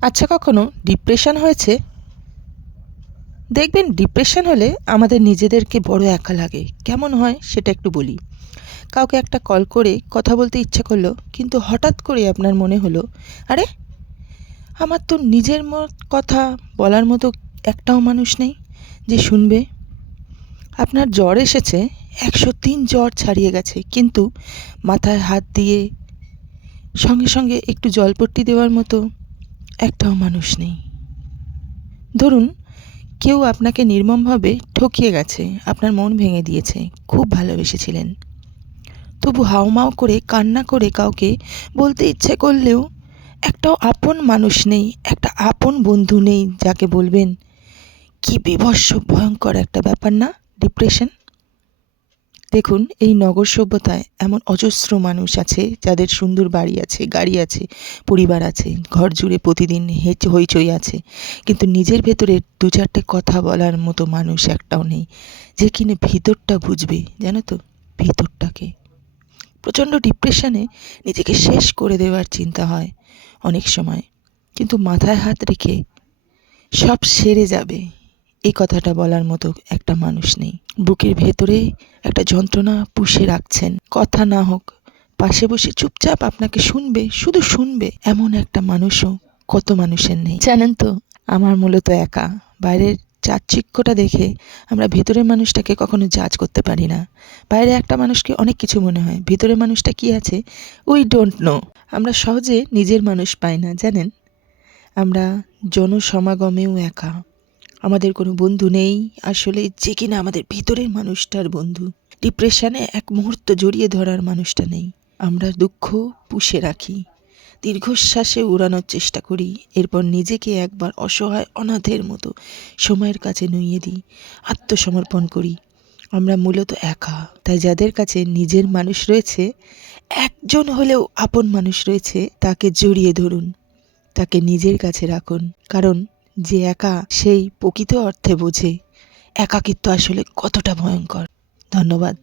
আচ্ছা, কখনো ডিপ্রেশন হয়েছে? দেখবেন ডিপ্রেশন হলে আমাদের নিজেদেরকে বড় একা লাগে। কেমন হয় সেটা একটু বলি। কাউকে একটা কল করে কথা বলতে ইচ্ছে করলো, কিন্তু হঠাৎ করে আপনার মনে হলো, আরে আমার তো নিজের কথা বলার মতো একটাও মানুষ নেই যে শুনবে। আপনার জ্বর এসেছে, 103 জ্বর ছাড়িয়ে গেছে, কিন্তু মাথায় হাত দিয়ে সঙ্গে সঙ্গে একটু জলপট্টি দেওয়ার মতো একটাও মানুষ নেই। ধরুন কেউ আপনাকে নির্মমভাবে ঠকিয়ে গেছে, আপনার মন ভেঙে দিয়েছে, খুব ভালোবেসেছিলেন, তবু হাউমাউ করে কান্না করে কাউকে বলতে ইচ্ছে করলেও একটাও আপন মানুষ নেই, একটা আপন বন্ধু নেই যাকে বলবেন। কি বীভৎস ভয়ঙ্কর একটা ব্যাপার না ডিপ্রেশন? দেখুন, এই নগর সভ্যতায় এমন অজস্র মানুষ আছে যাদের সুন্দর বাড়ি আছে, গাড়ি আছে, পরিবার আছে, ঘর জুড়ে প্রতিদিন হইচই আছে, কিন্তু নিজের ভেতরে দু চারটে কথা বলার মতো মানুষ একটাও নেই, যে কিনা ভিতরটা বুঝবে। জানো তো, ভিতরটাকে প্রচণ্ড ডিপ্রেশনে নিজেকে শেষ করে দেওয়ার চিন্তা হয় অনেক সময়, কিন্তু মাথায় হাত রেখে সব সেরে যাবে এই কথাটা বলার মতো একটা মানুষ নেই। বুকের ভেতরে একটা যন্ত্রণা পুষে রাখছেন, কথা না হোক পাশে বসে চুপচাপ আপনাকে শুনবে, শুধু শুনবে, এমন একটা মানুষও কত মানুষের নেই জানেন তো। আমার মূলত একা। বাইরের চাকচিক্যটা দেখে আমরা ভেতরের মানুষটাকে কখনো জাজ করতে পারি না। বাইরে একটা মানুষকে অনেক কিছু মনে হয়, ভেতরের মানুষটা কি আছে উই ডোন্ট নো। আমরা সহজে নিজের মানুষ পাই না জানেন। আমরা জনসমাগমেও একা। আমাদের কোনো বন্ধু নেই আসলে, যে কিনা আমাদের ভিতরের মানুষটার বন্ধু। ডিপ্রেশনে এক মুহূর্ত জড়িয়ে ধরার মানুষটা নেই। আমরা দুঃখ পুষে রাখি, দীর্ঘশ্বাসে উড়ানোর চেষ্টা করি, এরপর নিজেকে একবার অসহায় অনাথের মতো সময়ের কাছে নুইয়ে দিই, আত্মসমর্পণ করি। আমরা মূলত একা। তাই যাদের কাছে নিজের মানুষ রয়েছে, একজন হলেও আপন মানুষ রয়েছে, তাকে জড়িয়ে ধরুন, তাকে নিজের কাছে রাখুন। কারণ যে একা সেই প্রকৃত অর্থে বোঝে একাকিত্ব আসলে কতটা ভয়ঙ্কর। ধন্যবাদ।